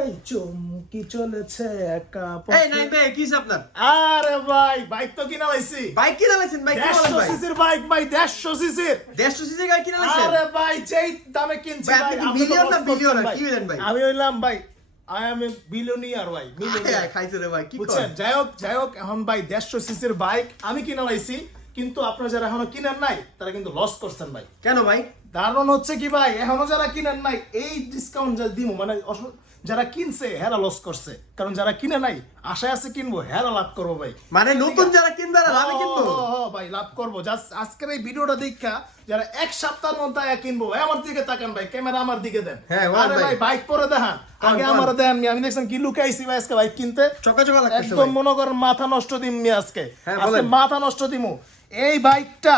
এই চমকি চলেছে একা এই নাই ভাই কি আপনার? আরে ভাই বাইক তো কিনা লাইছি। বাইক কিনা লাইছেন ভাই কি বলেন দেড়শো ভাই সিসির বাইক ভাই দেড়শো সিসির। দেড়শো সিসি গাড়ি কিনা লাইছেন? আরে ভাই যেই দামে কিনছি ভাই, আপনি millionaire না billionaire? কি হইলেন ভাই? আমি হইলাম ভাই আই এম এ বিলিয়নিয়ার ভাই। আয়, খাইছে রে ভাই কি বুঝছেন? যাই হোক যাই হোক এখন ভাই দেড়শো সিসির বাইক আমি কিনা লাইছি কিন্তু আপনারা যারা এখনও কিনেন নাই তারা কিন্তু লস করছেন ভাই। কেন ভাই? কারণ হচ্ছে কি ভাই এখনও যারা কিনেন নাই এই ডিসকাউন্ট যা দিব মানে যারা কিনছে হেরা লস করছে। কারণ যারা কিনে নাই আশায় আছে কিনবো হেরা লাভ করব ভাই। মানে নতুন যারা কিনবে লাভে কিনবো? ভাই লাভ করব। জাস্ট আজকের এই ভিডিওটা দেখা যারা এক সপ্তাহের মধ্যে কিনবো আমার দিকে তাকান ভাই ক্যামেরা আমার দিকে দেন। হ্যাঁ, আরে ভাই। বাইক পরে দেখান। আগে আমার দেন আমি দেখছেন কি লুকাইছি ভাই আজকে বাইক কিনতে। চকা চকা লাগতেছে একদম মনে করেন মাথা নষ্ট দিমনি আজকে। হ্যাঁ, আজকে মাথা নষ্ট দিমু। এই বাইকটা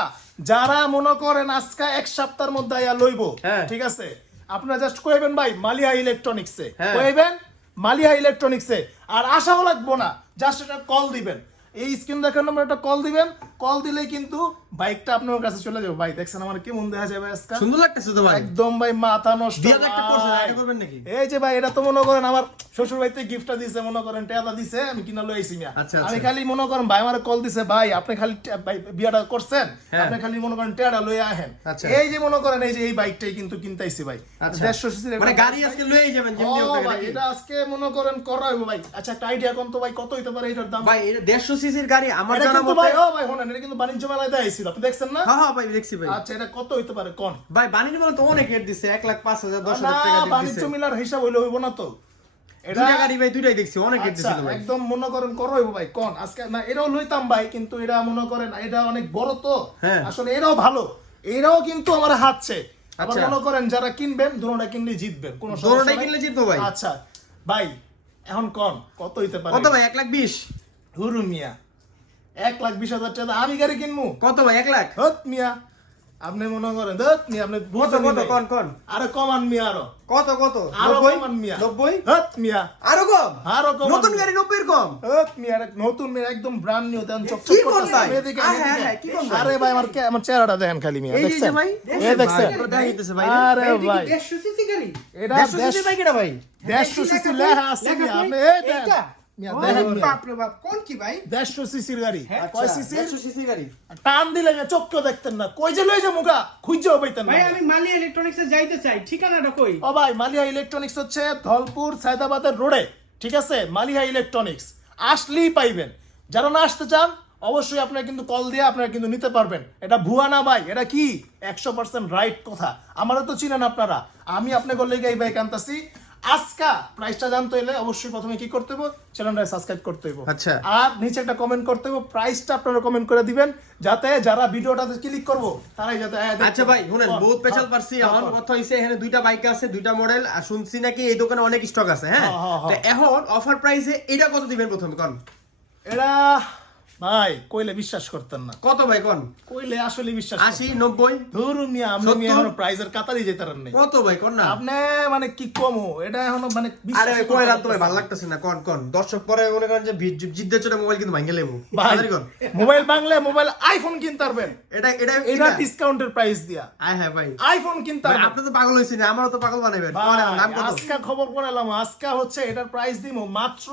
যারা মনে করেন আজকে এক সপ্তাহের মধ্যে আয়া লইবো হ্যাঁ। ঠিক আছে? আপনারা জাস্ট কইবেন ভাই মালিয়া ইলেকট্রনিক্সে হ্যাঁ। কইবেন মালিয়া ইলেকট্রনিক্সে আর আশাও লাগবো না জাস্ট একটা কল দিবেন। এই স্ক্রিন দেখার নম্বর একটা কল দিবেন কল দিলেই কিন্তু বাইকটা আপনার কাছে চলে যাবে। ভাই দেখছেন আমার কেমন দেখা যাবে আজকে? সুন্দর লাগতেছে তো ভাই। একদম ভাই মাথা নষ্ট দিয়ে একটা ভাই। একটা করবেন নাকি? এই যে ভাই এটা তো মনে করেন আমার শ্বশুর বাড়িতে গিফটটা দিছে মনে করেন টেলা দিছে আমি কিনা লই আইছি মিয়া। আচ্ছা, আমি আচ্ছা। খালি মনে করেন ভাই আমার কল দিছে ভাই আপনি খালি বিয়াটা করছেন? হ্যাঁ। আপনি খালি মনে করেন টেড়া লই আহেন। আচ্ছা। এই যে মনে করেন এই যে এই বাইকটাই কিন্তু কিনতাইছি ভাই। আচ্ছা। দেড়শো সিসির মানে গাড়ি আজকে লয়ে যাবেন ভাই, এটা আজকে মনে করেন করা ভাই। আচ্ছা একটা আইডিয়া কোন তো ভাই কত হইতে পারে এটার দাম? ভাই এটা দেড়শো সিসির গাড়ি আমার জানা মতে ভাই ও ভাই শুনেন এটা কিন্তু বাণিজ্য মেলায় দেয়া আপনি দেখছেন না? হ্যাঁ হ্যাঁ ভাই দেখছি ভাই। আচ্ছা এটা কত হইতে পারে? কোন? ভাই বাণিজ্য বলে তো অনেক রেট দিছে এক লাখ পাঁচ হাজার দশ না হাজার টাকা দিয়ে বাণিজ্য মেলার হিসাব হইলে হইব না তো। এটা গাড়ি ভাই দুইটাই দেখছি অনেক রেট আচ্ছা, দিছিল ভাই। একদম মনে করেন করো ভাই কোন? আজকে না এটাও লইতাম ভাই কিন্তু এটা মনে করেন এটা অনেক বড় তো। হ্যাঁ। আসলে এরাও ভালো। এরাও কিন্তু আমার হাতছে। আবার আচ্ছা। মনে করেন যারা কিনবেন দুটোটা কিনলে জিতবেন কোনো দোনোটাই কিনলে জিতবো ভাই। আচ্ছা ভাই এখন কোন? কত হইতে পারে? কত ভাই এক লাখ বিশ? হুরু মিয়া এক লাখ বিশ হাজার টাকা আমি গাড়ি কিনবো কত ভাই এক লাখ? হত মিয়া আপনি মনে করেন হত মিয়া আপনি কত কত। কন কন? আরে কমান মিয়া আরও। কত কত? আরও কমান মিয়া। নব্বই? হত মিয়া। আরও কম? আরও কমান নতুন। গাড়ি নব্বই কম? হত মিয়া এক নতুন মিয়া একদম ব্র্যান্ড নিউ দেন চকচক কি কোন করতেছে ভাই? এদিকে, আরে ভাই আমার কে- আমার চেহারাটা দেখেন খালি মিয়া এই যে দেখছেন? ভাই এই দেখছেন? আরে ভাই দেড়শো সিসি গাড়ি? এটা দেড়শো দেড়শো সিসি বাইক এটা ভাই। দেড়শো সিসি লেখা আছে মিয়া আপনি এই দেন এইটা? মিয়া ও, দেখেন মিয়া বাপরে বাপ কোন কি ভাই? দেড়শো সিসির গাড়ি। কয় সিসির? দেড়শো সিসি গাড়ি। টান দিলে মিয়া দেখতেন না। কই যে লই যে মুখা খুঁজেও পাইতেন ভাই আমি মালি ইলেকট্রনিক্সে যাইতে চাই। ঠিকানাটা কই? ও ভাই মালিয়া ইলেকট্রনিক্স হচ্ছে ধলপুর সায়দাবাদের রোডে। ঠিক আছে? মালিয়া ইলেকট্রনিক্স। আসলেই পাইবেন। যারা না আসতে চান অবশ্যই আপনারা কিন্তু কল দিয়ে আপনারা কিন্তু নিতে পারবেন। এটা ভুয়া না ভাই এটা কি? একশো পার্সেন্ট রাইট কথা। আমারও তো চিনেন আপনারা। আমি আপনাকে লেগে এই বাইক আনতাছি আজকা প্রাইসটা জানতে হলে অবশ্যই প্রথমে কি করতে হবে চ্যানেলটা সাবস্ক্রাইব করতে হবে আচ্ছা। আর নিচে একটা কমেন্ট করতে হবে প্রাইসটা আপনারা কমেন্ট করে দিবেন যাতে যারা ভিডিওটাতে ক্লিক করব তারাই যাতে আচ্ছা ভাই শুনেন বহুত পেশাল কর, পারছি। এখন। কথা হইছে এখানে দুইটা বাইক আছে দুইটা মডেল আর শুনছি নাকি এই দোকানে অনেক স্টক আছে হ্যাঁ? হ্যাঁ, হ্যাঁ, হ্যাঁ। তো এখন অফার প্রাইসে এটা কত দিবেন প্রথমে কোন? এরা ভাই কইলে বিশ্বাস করতেন না। কত ভাই কোন? কইলে আসলে বিশ্বাস আশি নব্বই? ধরুন মিয়া আপনি? মিয়া এখনও প্রাইজের কাতারই যেতে পারেন নাই। কত ভাই কোন না? আপনি মানে কি কমো? এটা এখনও মানে আরে বিশ্বাসই ভাই করতে কয়লাম তো ভাই ভালো লাগতেছে না? কোন কোন? দর্শক পরে মনে করেন যে জিদ্দের চোটে মোবাইল কিন্তু ভাঙে লেবু। ভাই কোন? মোবাইল বাংলা মোবাইল আইফোন কিনতে পারবেন। এটা এটা এটা ডিসকাউন্টের প্রাইস দিয়া। আয় হ্যাঁ ভাই। আইফোন কিনতে পারবেন। আপনি তো পাগল হয়েছেন আমারও তো পাগল বানাবেন ভাই, নাম কত? আজকে খবর পড়ালাম আজকে হচ্ছে এটার প্রাইস দিব মাত্র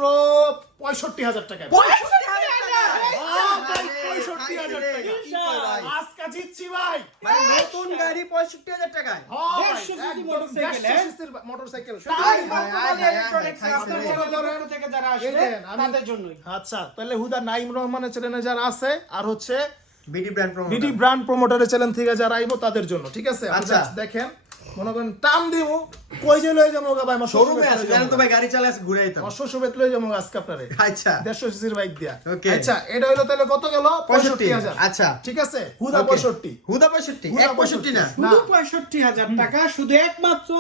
পঁয়ষট্টি হাজার টাকা! আহ, ভাই, আরে, 65,000 খাইছে রে, টাকা। কি কয় ভাই? আজকে জিতছি ভাই মানে নতুন গাড়ি পঁয়ষট্টি হাজার টাকায় হয়, 150 মোটরসাইকেল, 150 হ্যাঁ? cc র মোটরসাইকেল ভাই, ভাই, মালি আয়, আয়, আয়, ইলেকট্রনিক্স খাইছে আপনার রে। চ্যানেলের পক্ষ থেকে যারা এই আসবে তাদের জন্যই আচ্ছা তাহলে হুদা নাইম রহমানের চ্যানেলে যারা আছে আর হচ্ছে BD brand promoter BD brand প্রমোটারের channel থেকে যারা আইবো তাদের জন্য ঠিক আছে আচ্ছা। দেখেন মনে করেন টান দিব কই যে লয়ে যাব ভাই আমার শোরুমে আছে জানেন তো ভাই গাড়ি আছে, ঘুরে আইতাম। লয়ে যাব আজকে আপনারে। আচ্ছা। দেড়শো সিসির বাইক দিয়া. আচ্ছা এটা হইল তাহলে কত গেল? পঁয়ষট্টি হাজার। আচ্ছা। ঠিক আছে? হুদা Okay. পঁয়ষট্টি। হুদা পঁয়ষট্টি? হুদা এক পঁয়ষট্টি না? না। শুধু পঁয়ষট্টি হাজার টাকা শুধু একমাত্র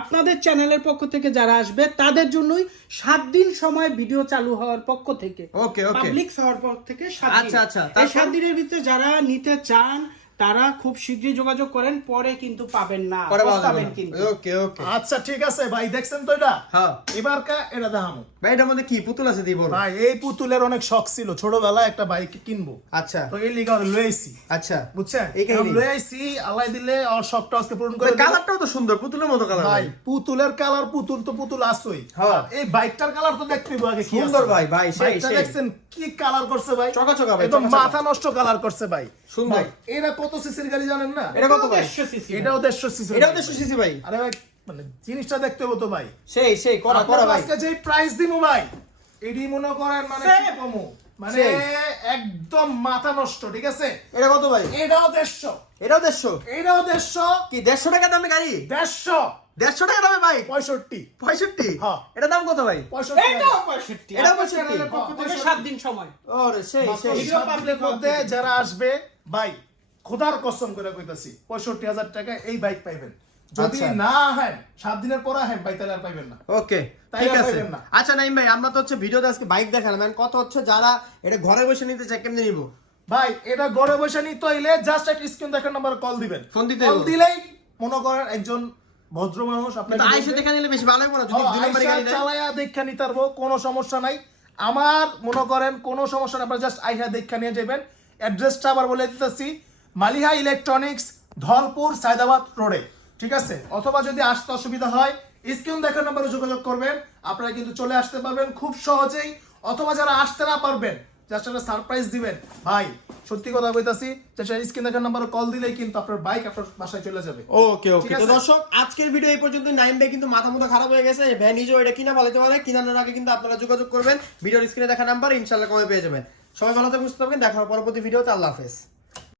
আপনাদের চ্যানেলের পক্ষ থেকে যারা আসবে তাদের জন্যই সাত দিন সময় ভিডিও চালু হওয়ার পক্ষ থেকে Okay, okay. পাবলিক হওয়ার পর থেকে সাত দিন। আচ্ছা, আচ্ছা, এই তারপর? সাত দিনের ভিতরে যারা নিতে চান তারা খুব শীঘ্রই যোগাযোগ করেন পরে কিন্তু পাবেন না। পরে পাবেন কিন্তু। ওকে ওকে। আচ্ছা ঠিক আছে ভাই দেখছেন তো এটা? হ্যাঁ। এবার কা এটা দেখামো ভাই এটার মধ্যে কি পুতুল আছে দিব? ভাই এই পুতুলের অনেক শখ ছিল। ছোটবেলায় একটা বাইক কিনবো। আচ্ছা। তো এই লিগা লয়েছি আচ্ছা। বুঝছেন? এই কাহিনী। লয়ে আইছি আল্লাহ দিলে আর শখটা আজকে পূরণ করে। কালারটাও তো সুন্দর পুতুলের মতো কালার ভাই পুতুলের কালার পুতুল তো পুতুল আসই হ্যাঁ। এই বাইকটার কালার তো দেখতে হবে আগে সুন্দর ভাই, ভাই, সেই। দেখছেন কি কালার করছে ভাই? চকাচকা ভাই, একদম মাথা নষ্ট কালার করছে ভাই। সুন্দর। ভাই এরা কত সিসির গাড়ি জানেন না? এটা কত ভাই? 150 এটাও দেড়শো সিসি এটাও তো সুশিসি ভাই। আরে ভাই মানে জিনিসটা দেখতে হবে তো ভাই। সেই সেই করা করা ভাই। আজকে যে প্রাইস দিমু ভাই এডি মনে করেন মানে কি কমু? মানে একদম মাথা নষ্ট ঠিক আছে? এটা কত ভাই? এটাও দেড়শো। এটাও দেড়শো? এটাও দেড়শো। কি দেড়শো টাকা দামে গাড়ি? দেড়শো। দেড়শো টাকা দামে বাইক পঁয়ষট্টি। পঁয়ষট্টি? হ্যাঁ। এটার দাম কত ভাই? পঁয়ষট্টি। এইটাও 65 এটাও আপনার 65 চ্যানেলের পক্ষ থেকে হ্যাঁ, সাত দিন সময়। ওরে সেই সেই। মধ্যে যারা আসবে ভাই খোদার কসম করে কইতাছি পঁয়ষট্টি হাজার টাকা এই বাইক পাইবেন। যদি আচ্ছা। না হেন সাত দিনের পরে হেন ভাই তাহলে আর পাইবেন না। ওকে ঠিক আছে। আচ্ছা নাইম ভাই আমরা তো হচ্ছে ভিডিওতে আজকে বাইক দেখালাম। এখন কত হচ্ছে যারা এটা ঘরে বসে নিতে চায় কেমনে নিব? ভাই এটা ঘরে বসে নিতে হইলে জাস্ট একটা স্ক্রিন দেখার নাম্বার কল দিবেন। ফোন দিতে কল দিলেই মনে করেন একজন ভদ্র মানুষ কিন্তু আইসে দেখে নিলে বেশি ভালো হবে না যদি দুই নম্বরে গাড়ি চালায়া দেখা নিতে পারব কোনো সমস্যা নাই। আমার মনে করেন কোনো সমস্যা নাই আপনারা জাস্ট আইসা দেখা নিয়ে যাবেন। অ্যাড্রেসটা আবার বলে দিতেছি মালিহা ইলেকট্রনিক্স ধলপুর সায়দাবাদ রোডে ঠিক আছে? অথবা যদি আসতে অসুবিধা হয় স্ক্রিন দেখার নাম্বারে যোগাযোগ করবেন। আপনারা কিন্তু চলে আসতে পারবেন খুব সহজেই। অথবা যারা আসতে না পারবেন একটা সারপ্রাইজ দিবেন ভাই সত্যি কথা কইতাছি যে স্ক্রিন দেখার নাম্বারে কল দিলেই কিন্তু আপনার বাইক আপনার বাসায় চলে যাবে। ওকে ওকে তো দর্শক আজকের ভিডিও এই পর্যন্ত নাইম ভাই কিন্তু মাথা মতো খারাপ হয়ে গেছে। ভ্যান নিজেও এটা কিনা বলতে পারে কিনানোর আগে কিন্তু আপনারা যোগাযোগ করবেন। ভিডিওর স্ক্রিনে দেখা নাম্বার ইনশাল্লাহ কমে পেয়ে যাবেন। সবাই ভালো থাকবেন সুস্থ থাকবেন। দেখা হবে পরবর্তী ভিডিওতে আল্লাহ হাফেজ।